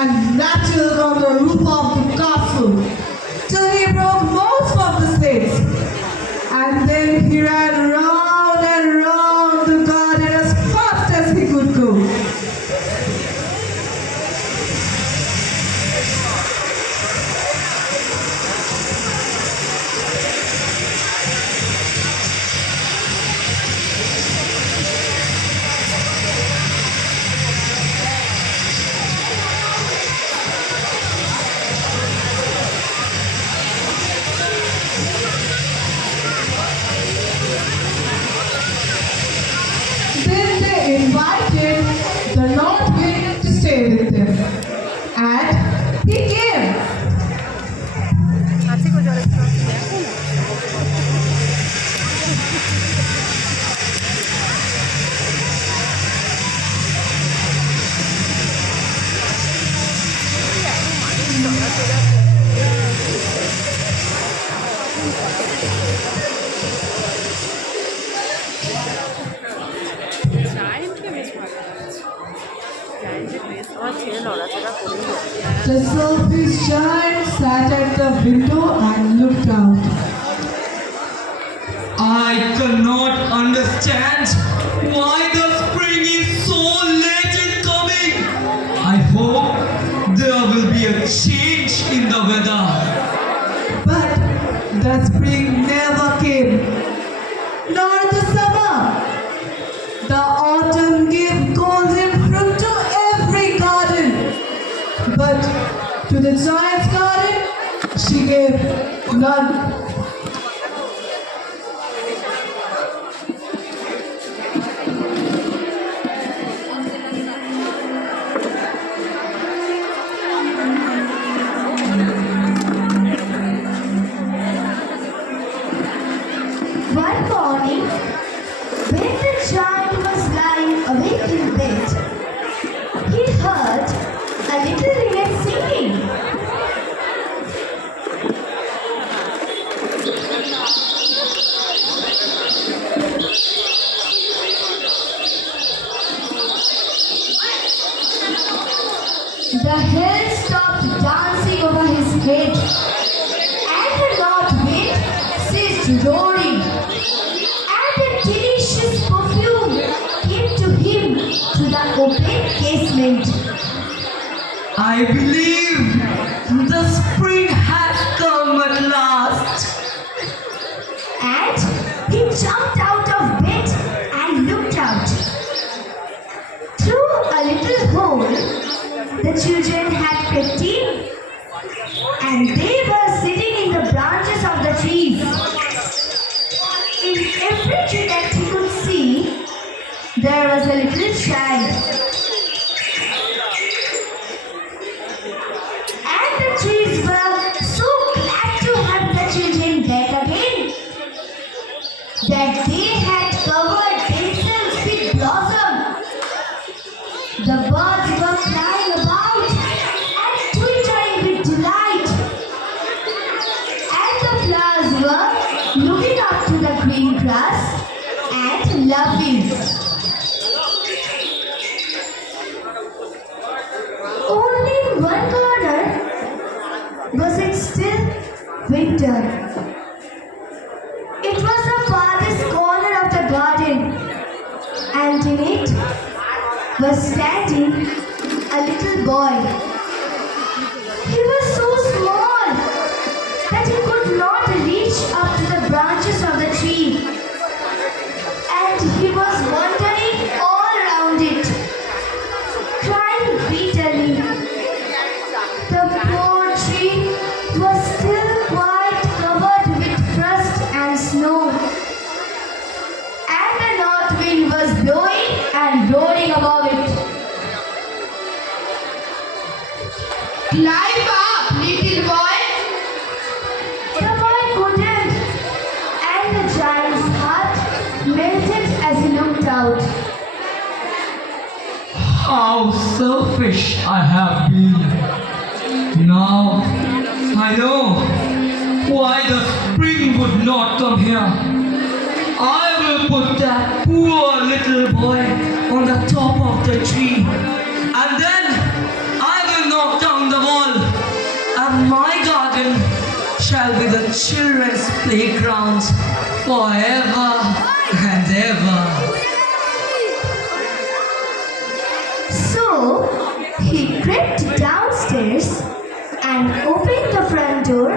and rattled on the roof of the castle till he broke most of the slates. And then he ran round and round the garden as fast as he could go. Then they invited the North Wind to stay with them. And he came. The surface giant sat at the window and looked out. I cannot understand why the spring is so late in coming. I hope there will be a change in the weather. But the spring never came, nor the summer. The autumn gave golden fruit to every garden, but to the giant's garden she gave none. One morning, when the giant was lying awake in bed, he heard a little linnet singing. The hill stopped dancing over his head, and the north wind ceased roaring, and a delicious perfume came to him through the open casement. I believe the spring has come at last. And he jumped out of bed and looked out. Through a little hole, the children had crept in, and they were sitting in the branches of the trees. In every tree that he could see, there was a little child. And the trees were so glad to have the children back again that they had covered themselves with blossom. The birds were flying about and twittering with delight, and the flowers were looking up to the green grass and laughing. Only in one corner was it still winter. It was the farthest corner of the garden, and in it was standing a little boy. He was so small that he could not reach up to the branches of the tree, and he was wandering all around it, crying bitterly. The poor tree was still quite covered with frost and snow, and the north wind was blowing and roaring above it. Climb up, little boy. The boy couldn't, and the giant's heart melted as he looked out. How selfish I have been. Now I know why the spring would not come here. I will put that poor little boy on the top of the tree, and then I will knock children's playground forever and ever. So he crept downstairs and opened the front door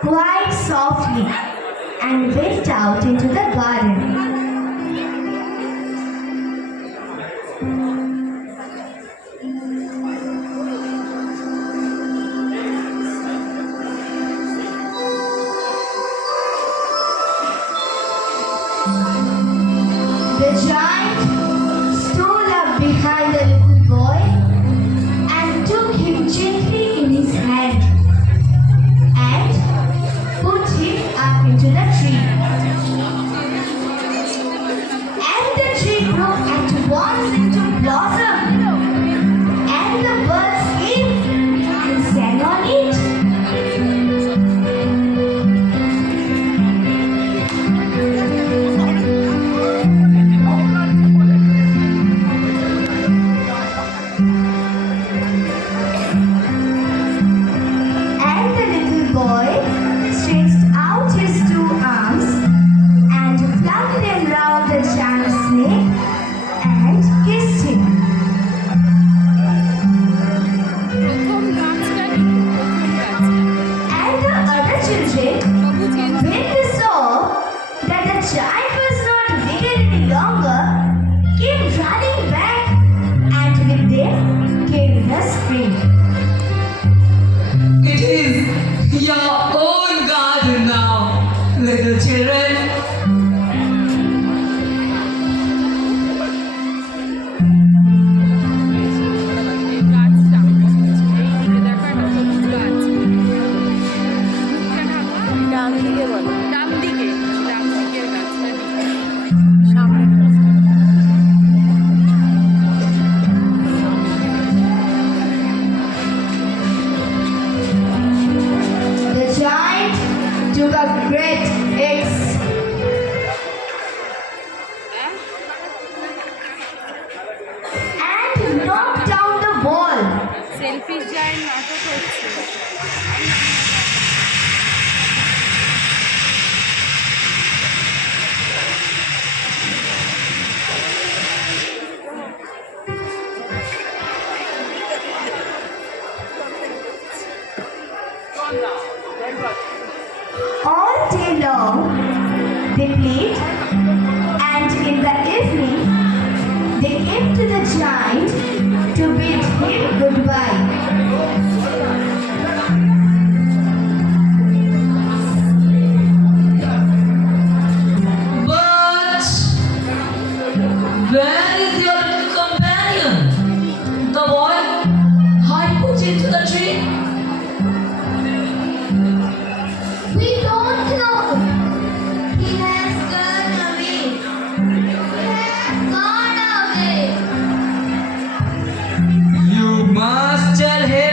quite softly and went out into the garden. The giant stole up behind the little boy and took him gently in his hand and put him up into the tree. And the tree grew at once into blossom, and the birds came and sang on it. And the little boy stretched out his two arms and flung them round the giant's neck and kissed him. And the other children, when they saw that the giant was not wicked any longer, came running back, and with them came the spring. It is your own garden now, little children. ডান দিকে বলো ডান দিকে ডান দিকের গাছটা সামনে The giant took a great axe and knocked down the wall. Selfish giant নাটক হচ্ছে All day long they played, and in the evening they came to the giant to bid him goodbye. But where is your little companion? The boy I put into the tree? We don't know. He has gone away. He has gone away. You must tell him.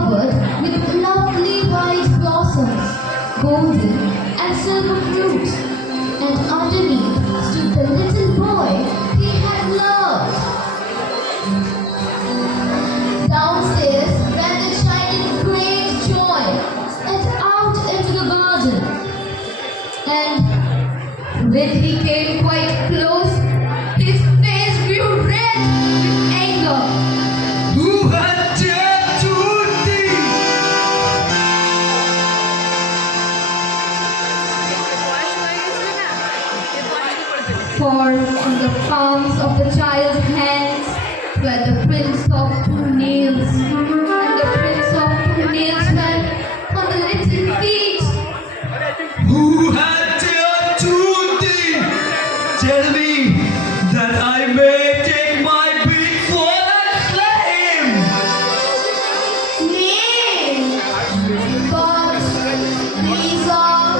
covered with lovely white blossoms, golden and silver fruits, and underneath stood the little boy he had loved. Downstairs ran the child in great joy and out into the garden. And when he came quite close, his face grew red with anger. Who had dared to thee? বয়স হয়ে গেছে না এ বয়স করে ফেলেছে For on the palms of the child's hands were the prints of 2 nails, and the prints of 2 nails were on the little feet. Who had dared to thee? Tell me that I may take my big sword and slay him. Nay, but these are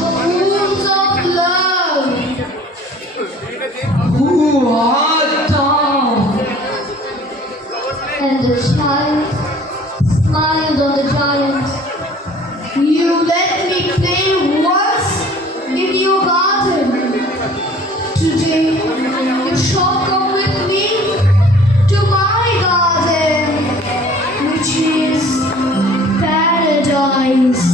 the wounds of love. Who art thou? And the child smiled on the giant. You let me play once in your garden. Today you shall come with me to my garden, which is paradise.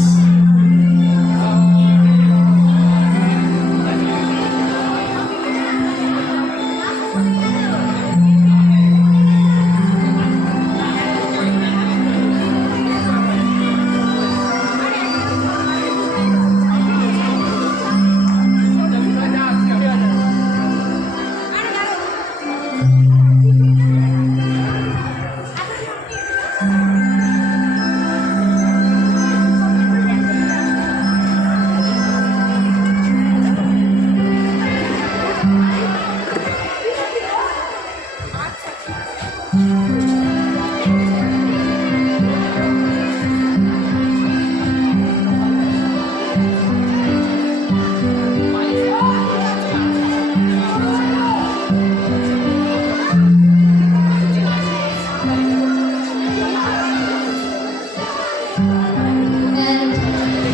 And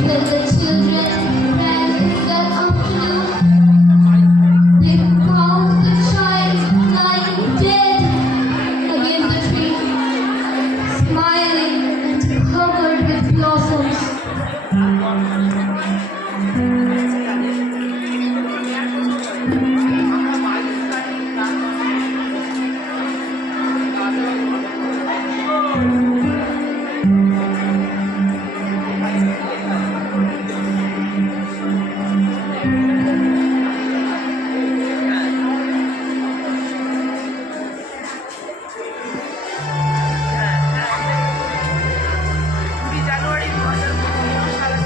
when the children ran in that afternoon, they found the child lying dead against the tree, smiling and covered with blossoms. জানুয়ারি 2015 সালে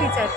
teacher